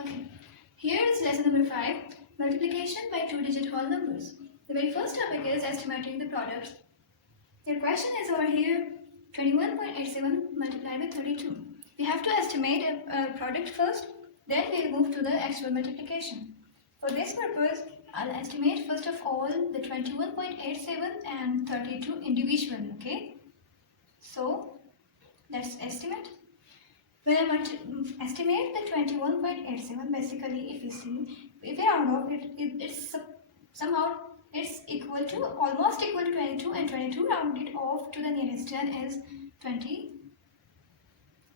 Okay, here is lesson number 5, multiplication by two-digit whole numbers. The very first topic is estimating the product. Your question is over here, 21.87 multiplied by 32. We have to estimate a product first, then we'll move to the actual multiplication. For this purpose, I'll estimate first of all the 21.87 and 32 individually, okay? So, let's estimate. When I estimate the 21.87, basically if you see, if we round off it's somehow it's equal to, almost equal to 22, and 22 rounded off to the nearest 10 is 20.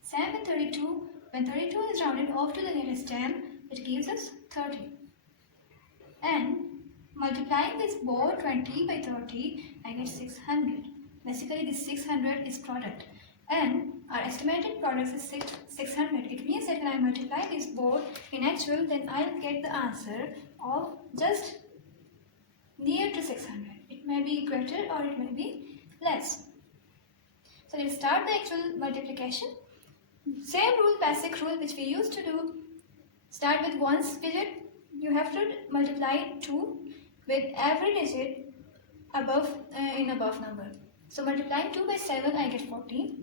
Same with 32, when 32 is rounded off to the nearest 10, it gives us 30. And multiplying this both 20 by 30, I get 600. Basically this 600 is product. And our estimated product is 600. It means that when I multiply this both in actual, then I'll get the answer of just near to 600. It may be greater or it may be less. So let's start the actual multiplication. Same rule, basic rule which we used to do. Start with ones digit. You have to multiply 2 with every digit above in above number. So multiplying 2 by 7, I get 14.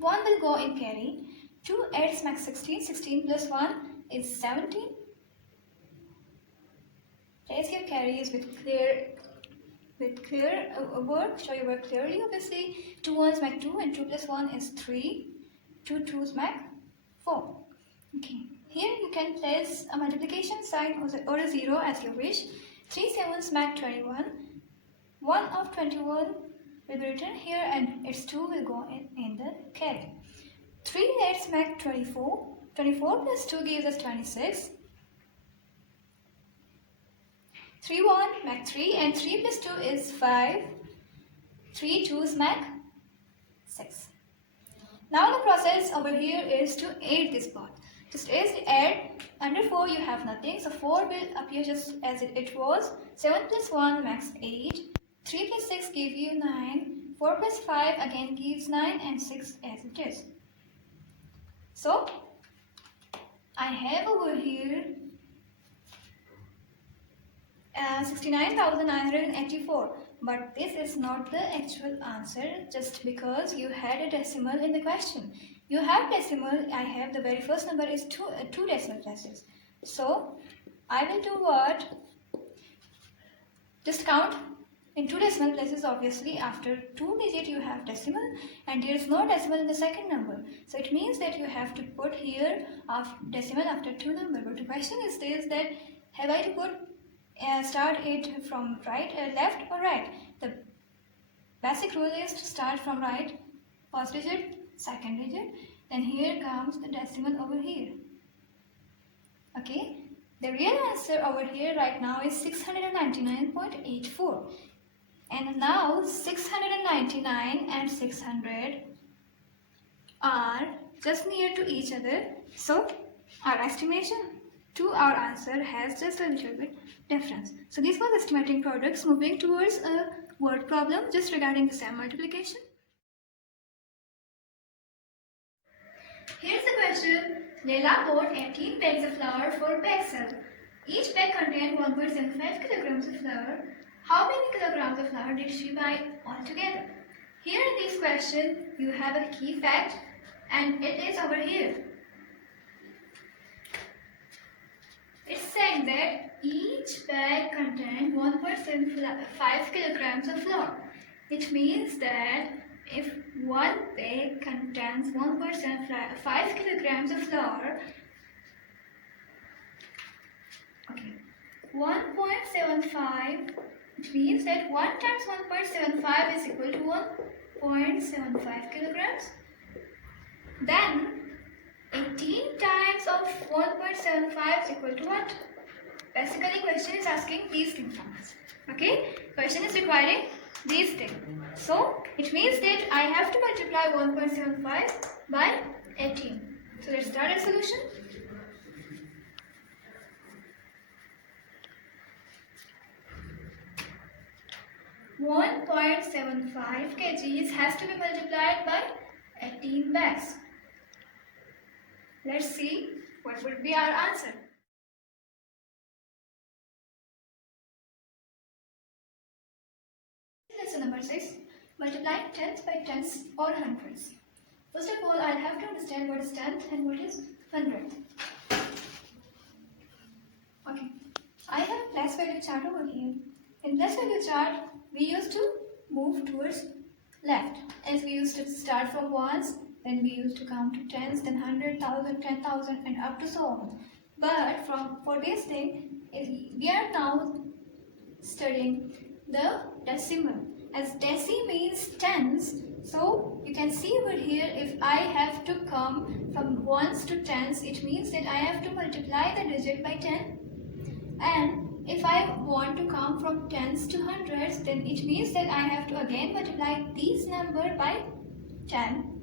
1 will go in carry. 2 adds max 16. 16 plus 1 is 17. Place your carries with clear work. Show your work clearly. Obviously, 2 ones make 2 and 2 plus 1 is 3. 2 twos make 4. Okay. Here you can place a multiplication sign or a 0 as you wish. 3 sevens make 21. 1 of 21 will be written here and its 2 will go in the carry. 3 8s make 24. 24 plus 2 gives us 26. 3 1 make 3 and 3 plus 2 is 5. 3 2s make 6. Now the process over here is to add this part. Just add, under 4 you have nothing, so 4 will appear just as it was. 7 plus 1 makes 8. 3 plus 6 gives you 9. 4 plus 5 again gives 9 and 6 as it is. So, I have over here 69,984, but this is not the actual answer just because you had a decimal in the question. You have decimal, I have the very first number is two decimal places. So, I will do what? Just count in 2 decimal places. Obviously after 2 digit you have decimal and there is no decimal in the second number. So it means that you have to put here decimal after 2 number. But the question is this, that have I to put start it from left or right? The basic rule is to start from right, first digit, second digit, then here comes the decimal over here. Okay, the real answer over here right now is 699.84. And now 699 and 600 are just near to each other. So our estimation to our answer has just a little bit difference. So this was estimating products. Moving towards a word problem just regarding the same multiplication. Here's the question. Leila bought 18 bags of flour for bag sale. Each bag contained 1.75 kilograms of flour. How many kilograms of flour did she buy altogether? Here in this question, you have a key fact and it is over here. It's saying that each bag contained 1.75 kilograms of flour. It means that if one bag contains 1.75 kilograms of flour, okay, 1.75, it means that 1 times 1.75 is equal to 1.75 kilograms. Then 18 times of 1.75 is equal to what? Basically question is asking these things from us. Okay, question is requiring these things. So it means that I have to multiply 1.75 by 18. So let's start a solution. 1.75 kgs has to be multiplied by 18 bags. Let's see What would be our answer? Lesson number 6. Multiply tenths by tenths or hundreds. First of all, I'll have to understand what is tenth and what is hundredth. Okay. I have a place value chart over here. In place value chart, we used to move towards left, as we used to start from ones, then we used to count to tens, then 100,000, 10,000 and up to so on. But for this thing, we are now studying the decimal, as deci means tens. So you can see over here, if I have to come from ones to tens, it means that I have to multiply the digit by 10. And if I want to come from tens to hundreds, then it means that I have to again multiply these number by 10.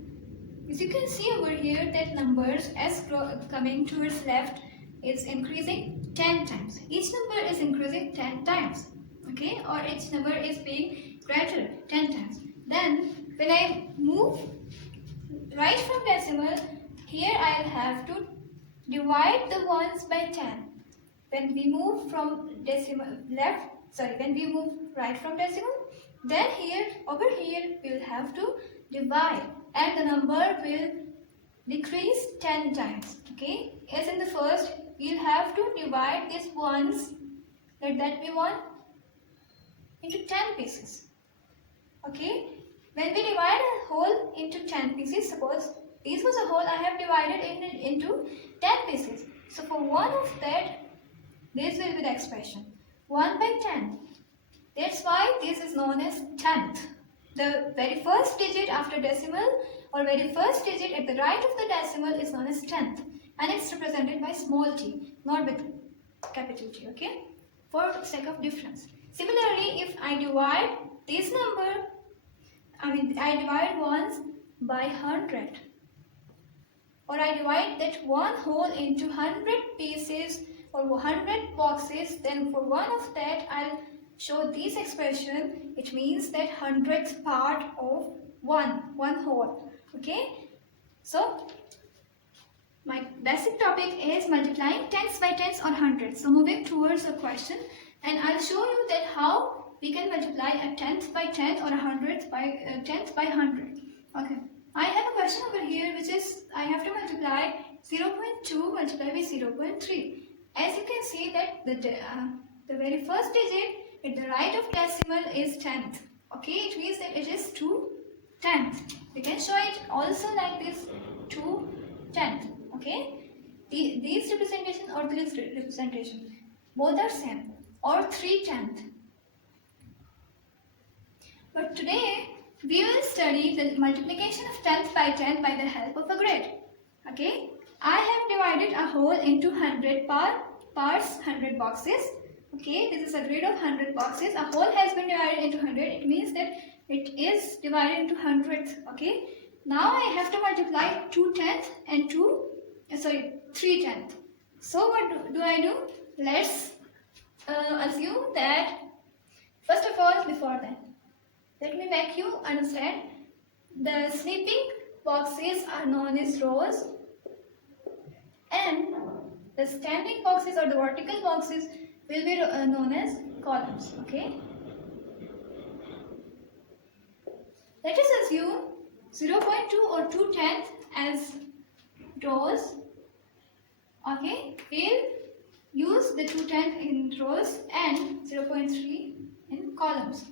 As you can see over here, that numbers as coming towards left is increasing 10 times. Each number is increasing 10 times. Okay, or each number is being greater 10 times. Then when I move right from decimal, here I'll have to divide the ones by 10. When we move from decimal when we move right from decimal, then over here we'll have to divide, and the number will decrease 10 times. Okay, as in the first, we'll have to divide these ones that we want into 10 pieces. Okay, when we divide a whole into 10 pieces, suppose this was a whole, I have divided it into 10 pieces. So for one of that, this will be the expression 1 by 10. That's why this is known as tenth. The very first digit after decimal, or very first digit at the right of the decimal, is known as tenth, and it's represented by small t, not with capital T. Okay, for sake of difference. Similarly, if I divide this number, I divide ones by 100, or I divide that one whole into 100 pieces or 100 boxes, then for one of that I'll show this expression. It means that 100th part of one whole. Okay, so my basic topic is multiplying tenths by tenths or hundreds. So moving towards a question, and I'll show you that how we can multiply a tenth by tenth or a hundredth by tenth by 100. Okay, I have a question over here, which is I have to multiply 0.2 multiplied by 0.3. As you can see that the very first digit at the right of decimal is tenth. Okay, it means that it is 2 tenths. We can show it also like this, 2 tenths. Okay, these representation or this representation, both are same, or 3 tenths. But today we will study the multiplication of tenth by tenth by the help of a grid. Okay, I have divided a whole into 100 parts, 100 boxes. Okay, this is a grid of 100 boxes. A whole has been divided into 100. It means that it is divided into hundredths. Okay, now I have to multiply 2 tenths and 3 tenths. So what do I do? Let's assume that, first of all, before that, let me make you understand. The sleeping boxes are known as rows, and the standing boxes or the vertical boxes will be known as columns. Okay, let us assume 0.2 or 2 tenths as rows. Okay, we'll use the 2 tenths in rows and 0.3 in columns.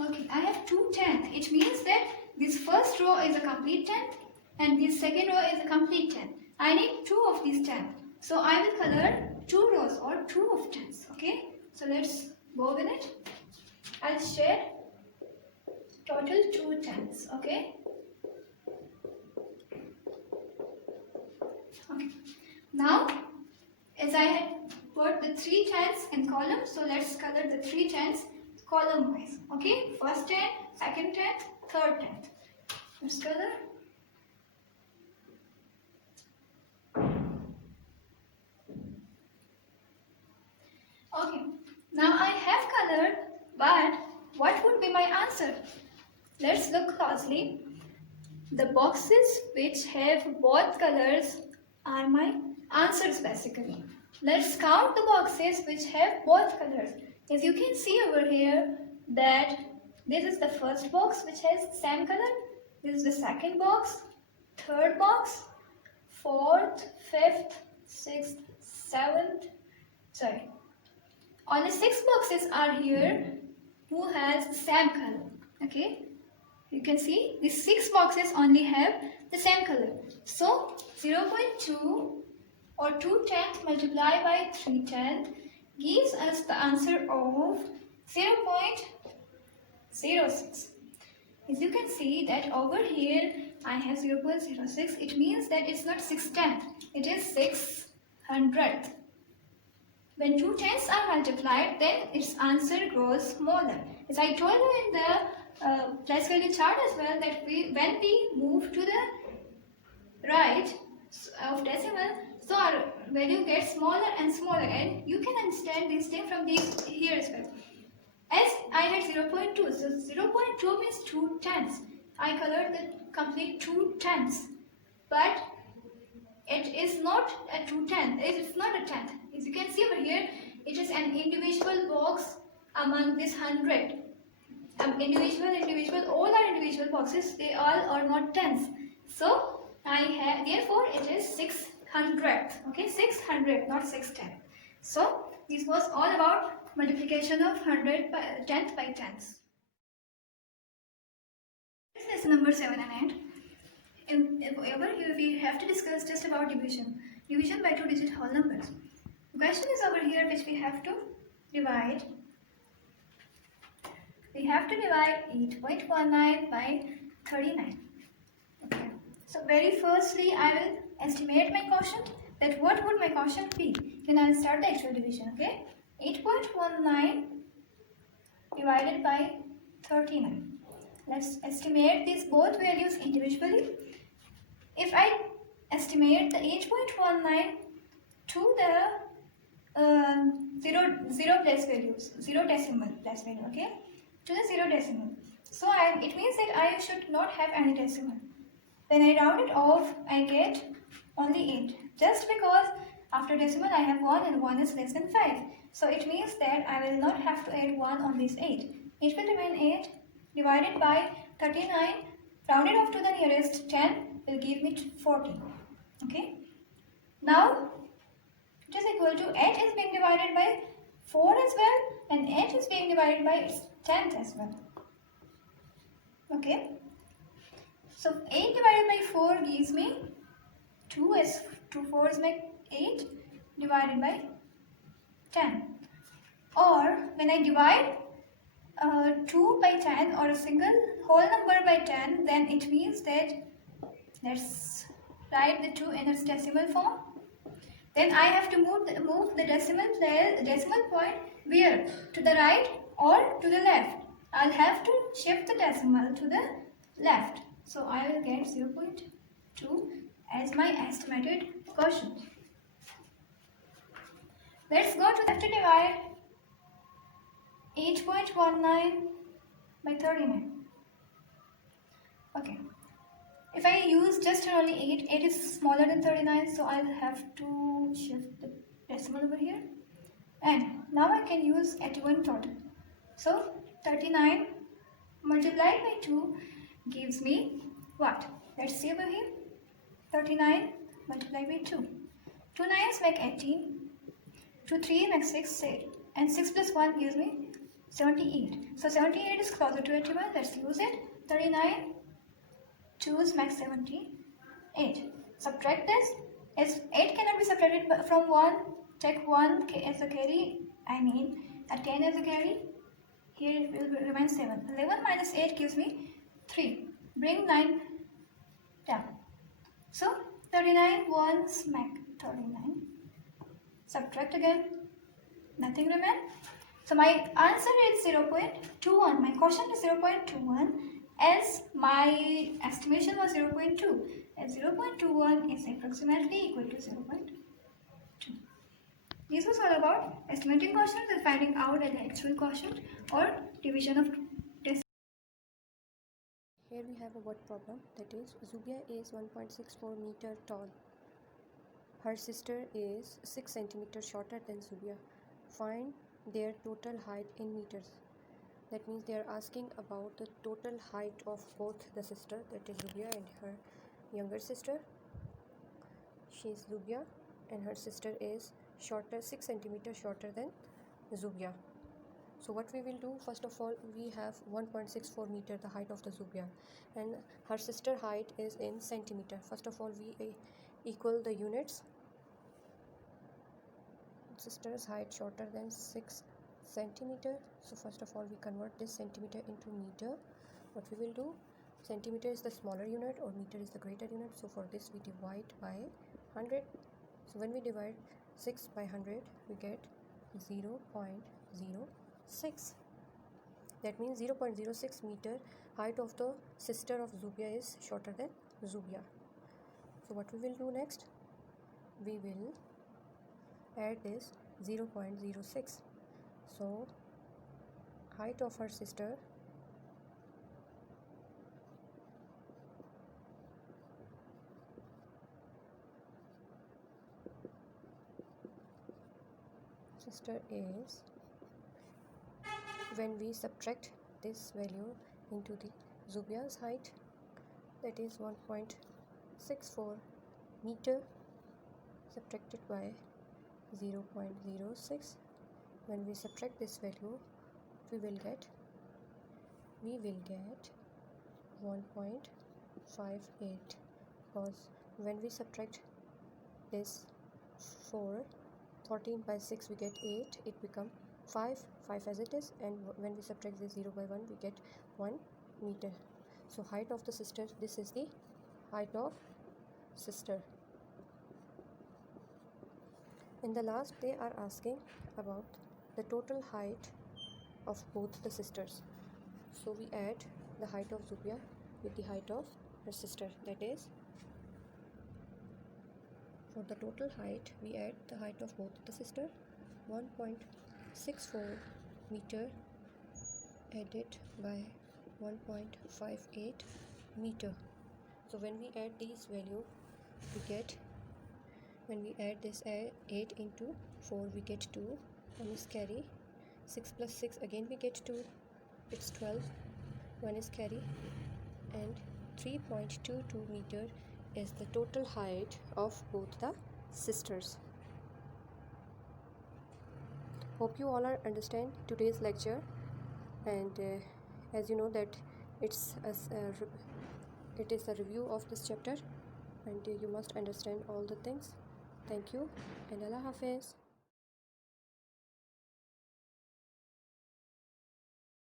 Okay, I have 2 tenths. It means that this first row is a complete tenth and this second row is a complete tenth. I need 2 of these tenths. So I will color 2 rows or 2 of tenths. Okay, so let's go with it. I'll share total 2 tenths. Okay. Okay. Now, as I had put the 3 tenths in column, so let's color the 3 tenths column wise. Okay, first tenth, second tenth, third tenth. Let's color. Okay, now I have colored, but what would be my answer? Let's look closely. The boxes which have both colors are my answers basically. Let's count the boxes which have both colors. As you can see over here that this is the first box which has same color. This is the second box, third box, fourth, fifth, sixth, seventh, sorry. Only 6 boxes are here who has same color. Okay. You can see these 6 boxes only have the same color. So 0.2 or 2/10 multiplied by 3/10 gives us the answer of 0.06. As you can see that over here I have 0.06. It means that it's not 6/10. It is 6/100th. When 2/10s are multiplied, then its answer grows smaller. As I told you in the place value chart as well, that when we move to the right of decimal, so our value gets smaller and smaller, and you can understand this thing from these here as well. As I had 0.2, so 0.2 means 2/10. I colored the complete 2/10, but it is not a 2/10. It is not a tenth. As you can see over here, it is an individual box among this 100. Individual, all are individual boxes. They all are not tenths. So therefore it is 600th. Okay, 600, not 6/10. So this was all about multiplication of 100 by 10th by tenths. Lesson number 7 and 8. Over here we have to discuss just about division. Division by 2-digit whole numbers. The question is over here which we have to divide. We have to divide 8.19 by 39. Okay. So very firstly I will estimate my quotient. That what would my quotient be? Then I will start the actual division. Okay. 8.19 divided by 39. Let's estimate these both values individually. If I estimate the 8.19 to the zero place values, zero decimal place value, okay, to the zero decimal. So it means that I should not have any decimal. When I round it off, I get only 8. Just because after decimal I have 1 and 1 is less than 5. So it means that I will not have to add 1 on this 8. It will remain 8 divided by 39, rounded off to the nearest 10 will give me 14. Okay. Now it is equal to 8 is being divided by 4 as well, and 8 is being divided by its 10th as well. Okay. So 8 divided by 4 gives me 2 as 2 4s make 8 divided by 10. Or when I divide 2 by 10 or a single whole number by 10, then it means that, let's write the 2 in its decimal form. Then I have to move the decimal point where? To the right or to the left? I'll have to shift the decimal to the left. So I will get 0.2 as my estimated quotient. Let's go to left to divide 8.19 by 39. Okay. If I use just and only 8 is smaller than 39, so I'll have to shift the decimal over here. And now I can use 81 total. So 39 multiplied by 2 gives me what? Let's see over here. 39 multiplied by 2. 2 9s make 18. 2 3 makes 6, and 6 plus 1 gives me 78. So 78 is closer to 81. Let's use it. 39 2's make 78. Subtract this. As 8 cannot be subtracted from 1. Take 1 as a carry. I mean a 10 as a carry. Here it will remain 7. 11 minus 8 gives me 3. Bring 9 down. So 39 1's make 39. Subtract again. Nothing remains. So my answer is 0.21. My quotient is 0.21. As my estimation was 0.2, and 0.21 is approximately equal to 0.2. This was all about estimating quotient and finding out an actual quotient or division of decimal. Here we have a word problem, that is Zubia is 1.64 meter tall. Her sister is 6 centimeters shorter than Zubia. Find their total height in meters. That means they are asking about the total height of both the sister, that is Zubia and her younger sister. She is Zubia and her sister is shorter, 6 centimeters shorter than Zubia. So what we will do, first of all, we have 1.64 meter the height of the Zubia, and her sister height is in centimeter. First of all, we equal the units. Sister's height shorter than 6 centimeter. So first of all, we convert this centimeter into meter. What we will do, centimeter is the smaller unit or meter is the greater unit. So for this we divide by 100. So when we divide 6 by 100, we get 0.06. That means 0.06 meter height of the sister of Zubia is shorter than Zubia. So what we will do next, we will add this 0.06. So height of her sister is, when we subtract this value into the Zubia's height, that is 1.64 meter subtracted by 0.06. When we subtract this value, we will get 1.58, because when we subtract this 14 by 6 we get 8, it become 5 as it is, and when we subtract this 0 by 1 we get 1 meter. So height of the sister, this is the height of sister. In the last, they are asking about the total height of both the sisters. So we add the height of Zubia with the height of her sister, that is, for the total height we add the height of both the sister, 1.64 meter added by 1.58 meter. So when we add these value, we get, when we add this 8 into 4 we get 2, 1 is carry, 6 plus 6 again we get 2, it's 12, 1 is carry, and 3.22 meter is the total height of both the sisters. Hope you all are understand today's lecture, and as you know that it is a review of this chapter, and you must understand all the things. Thank you and Allah Hafiz.